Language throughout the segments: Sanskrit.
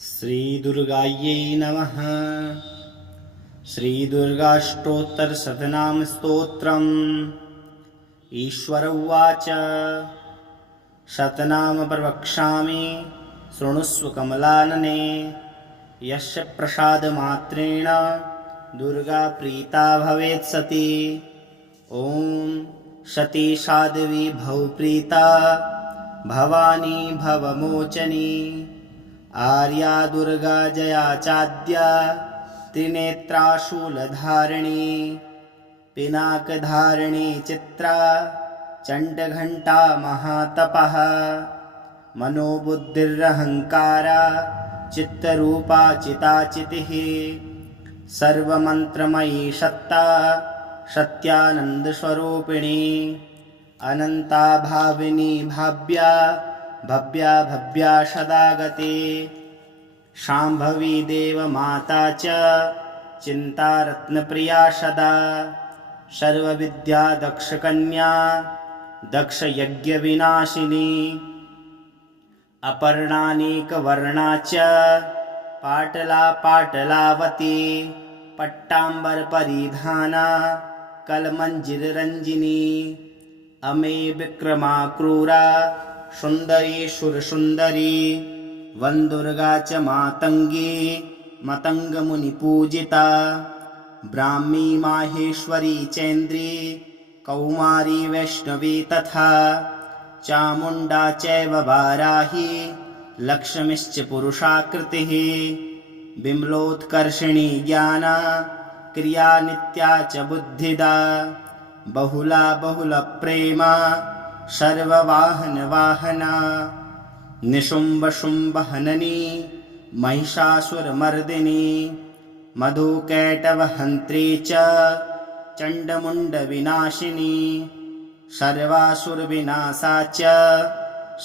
श्रीदुर्गायै नमः। श्रीदुर्गाष्टोत्तरशतनामस्तोत्रम् ईश्वर उवाच। शतनाम प्रवक्ष्यामि। शृणुस्व कमलानने। यस्य प्रसादमात्रेण दुर्गा प्रीता भवेत् सती। ॐ सती साध्वी भवप्रीता भवानी भवमोचनी आर्या दुर्गा जया चाद्या त्रिनेत्रा शूलधारिणी पिनाकधारिणी चित्रा चण्डघण्टा महातपः मनोबुद्धिरहङ्कारा चित्तरूपा चिताचितिः सर्वमन्त्रमयी सत्ता सत्यानन्दस्वरूपिणी अनन्ता भाविनी भाव्या भव्या भव्या सदा गते शाम्भवी देवमाता च चिन्तारत्नप्रिया सदा। सर्वविद्या दक्षकन्या दक्षयज्ञविनाशिनी। अपर्णानीकवर्णा च पाटला पाटलावती। पट्टाम्बरपरिधाना कलमञ्जिररञ्जिनी। अमे विक्रमा क्रूरा सुन्दरी सुरसुन्दरी वन्दुर्गा च मातङ्गी मतङ्गमुनिपूजिता ब्राह्मी माहेश्वरी चैन्द्री कौमारी वैष्णवी तथा चामुण्डा चैव वाराही लक्ष्मीश्च पुरुषाकृतिः बिम्लोत्कर्षिणी ज्ञाना क्रिया नित्या च बुद्धिदा बहुला बहुलप्रेमा सर्ववाहनवाहना निशुम्बशुम्बहननी महिषासुरमर्दिनी मधुकैटवहन्त्री च चण्डमुण्डविनाशिनी सर्वासुरविनाशा च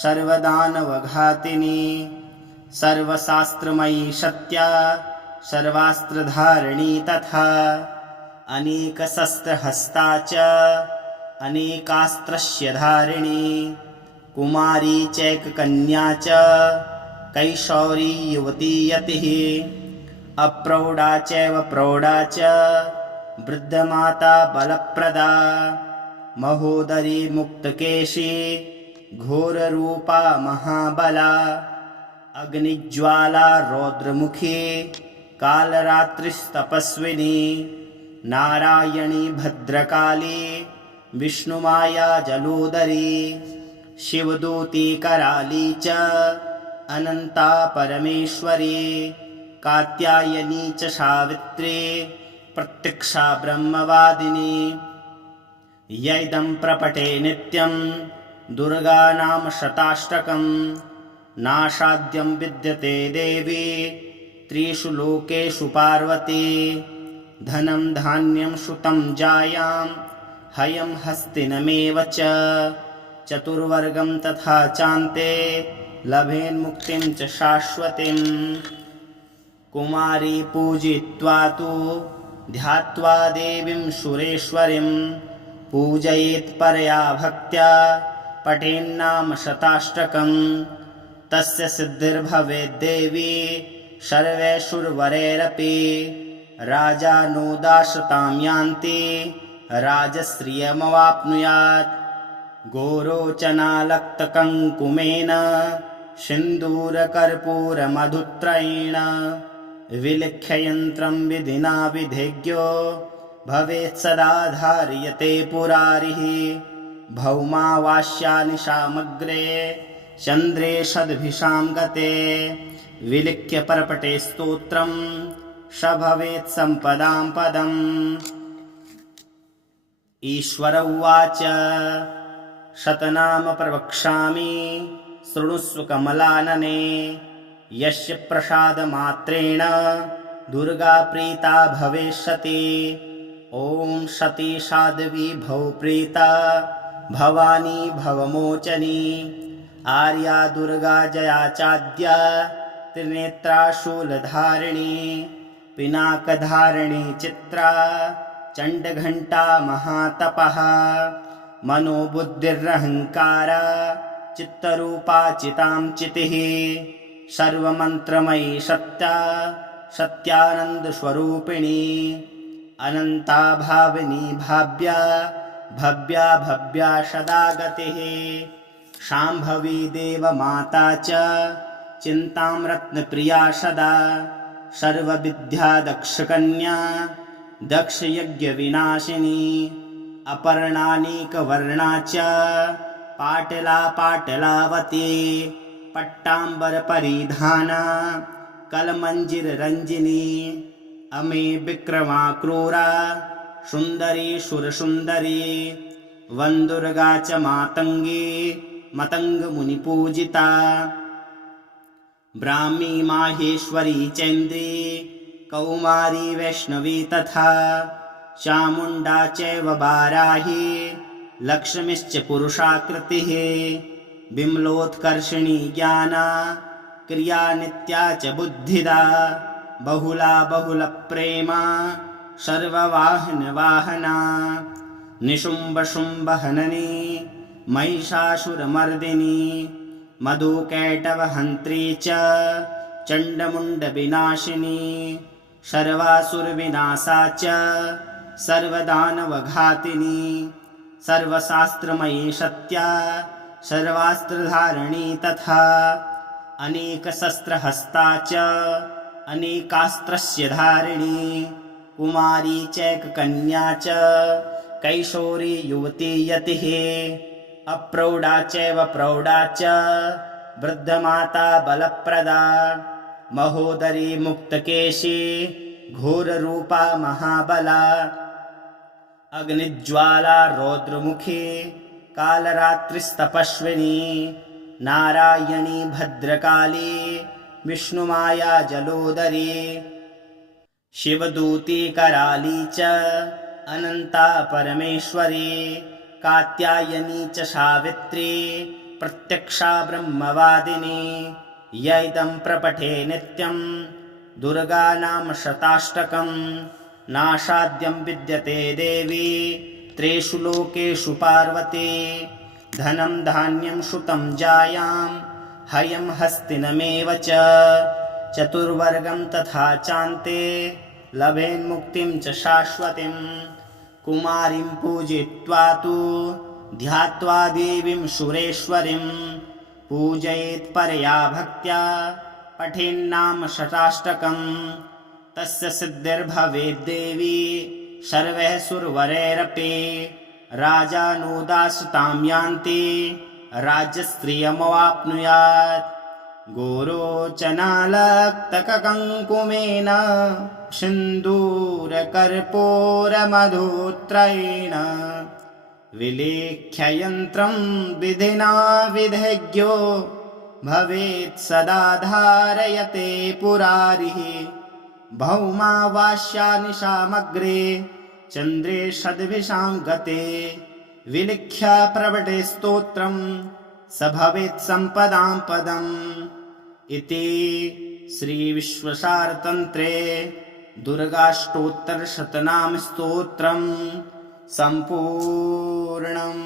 सर्वदानवघातिनी सर्वशास्त्रमयी सत्या सर्वास्त्रधारिणी तथा अनेकशस्त्रहस्ता च अनेकास्त्रस्य धारिणी कुमारी चैककन्या च कैशौरी युवती यतिः। अप्रौढा चैव प्रौढा च वृद्धमाता बलप्रदा। महोदरी मुक्तकेशी घोररूपा महाबला। अग्निज्वाला रौद्रमुखी कालरात्रिस्तपस्विनी। नारायणी भद्रकाली विष्णुमाया जलोदरी शिवदूती कराली च अनन्ता परमेश्वरी कात्यायनी च सावित्री प्रत्यक्षा ब्रह्मवादिनी। यैदं प्रपटे नित्यं दुर्गानाम शताष्टकं नाशाद्यं विद्यते देवी त्रिषु लोकेषु पार्वती धनं धान्यं श्रुतं जायां हयं हस्तिनमेव च। चतुर्वर्गं तथा चान्ते लभेन्मुक्तिं च शाश्वतीम् कुमारी पूजित्वा तु ध्यात्वा देवीं सुरेश्वरीं। पूजयेत् परया भक्त्या पठेन्नाम शताष्टकं तस्य सिद्धिर्भवेद्देवी सर्वैषुर्वरैरपि। राजानोदाशतां यान्ति राजश्रियमवाप्नुयात् गोरोचनालक्तकङ्कुमेन सिन्दूरकर्पूरमधुत्रयेण विलिख्ययन्त्रं विधिना विधेज्ञो भवेत् सदा धार्यते पुरारिः। भौमावास्यानि सामग्रे चन्द्रे सद्भिषां गते विलिख्य परपटे स्तोत्रं स भवेत् सम्पदां पदम् ईश्वर उवाच। शतनाम प्रवक्ष्यामि शृणुस्व कमलानने। यस्य प्रसादमात्रेण दुर्गा प्रीता भविष्यति। ॐ सती साध्वी भवप्रीता भवानी भवमोचनी आर्या दुर्गा जया चाद्या त्रिनेत्रा शूलधारिणी पिनाकधारिणी चित्रा चण्डघण्टा महातपः मनोबुद्धिरहङ्कारा चित्तरूपा चितां चितिः सर्वमन्त्रमयी सत्या सत्यानन्दस्वरूपिणी। अनन्ता भाविनी भाव्या भव्या भव्या सदा गतिः शाम्भवी देवमाता च चिन्तां रत्नप्रिया सदा। सर्वविद्या दक्षकन्या दक्षयज्ञविनाशिनी अपर्णानीकवर्णा च पाटला पाटलावती पट्टाम्बरपरिधाना कलमञ्जिररञ्जिनी अमे विक्रमा क्रूरा सुन्दरी सुरसुन्दरी वन्दुर्गा च मातङ्गी मतङ्गमुनिपूजिता ब्राह्मी माहेश्वरी चैन्द्री कौमारी वैष्णवी तथा चामुण्डा चैव वाराही लक्ष्मीश्च पुरुषाकृतिः विमलोत्कर्षिणी ज्ञाना क्रिया नित्या च बुद्धिदा बहुला बहुलप्रेमा सर्ववाहनवाहना निशुम्बशुम्बहननी महिषासुरमर्दिनी मधुकैटवहन्त्री च चण्डमुण्डविनाशिनी सर्वासुरविनाशा च सर्वदानवघातिनी सर्वशास्त्रमयी सत्या सर्वास्त्रधारिणी तथा अनेकशस्त्रहस्ता च अनेकास्त्रस्य धारिणी कुमारी चैककन्या च कैशोरी युवती यतिः अप्रौढा चैव प्रौढा च वृद्धमाता बलप्रदा महोदरी मुक्तकेशी घोररूपा महाबला अग्निज्वाला रौद्रमुखी कालरात्रिस्तपस्विनी नारायणी भद्रकाली विष्णुमाया जलोदरी शिवदूती कराली च अनन्ता परमेश्वरी कात्यायनी च सावित्री प्रत्यक्षा ब्रह्मवादिनी य इदं प्रपठे नित्यं दुर्गा नाम शताष्टकं नाशाद्यं विद्यते देवी त्रिषु लोकेषु पार्वती। धनं धान्यं श्रुतं जायां हयं हस्तिनमेव च। चतुर्वर्गं तथा चान्ते लभेन्मुक्तिं च शाश्वतीं। कुमारीं पूजयित्वा तु ध्यात्वा देवीं सुरेश्वरीं पूजयेत् परया भक्त्या। पठेन्नाम शताष्टकम्। तस्य सिद्धिर्भवेद्देवी। सर्वैः सुरवरैरपि। राजानुदासतां यान्ति। राज्यश्रियमवाप्नुयात् गोरोचनालक्तकङ्कुमेन सिन्दूरकर्पूरमधुत्रयेण विलेख्ययन्त्रं विधिना विधेज्ञो भवेत् सदा धारयते पुरारिः। भौमावास्यानिशामग्रे चन्द्रे षद्भिषां गते। विलिख्य प्रवटे स्तोत्रं स भवेत् सम्पदां पदम्। इति श्रीविश्वसारतन्त्रे दुर्गाष्टोत्तरशतनामस्तोत्रं सम्पूर्णम्।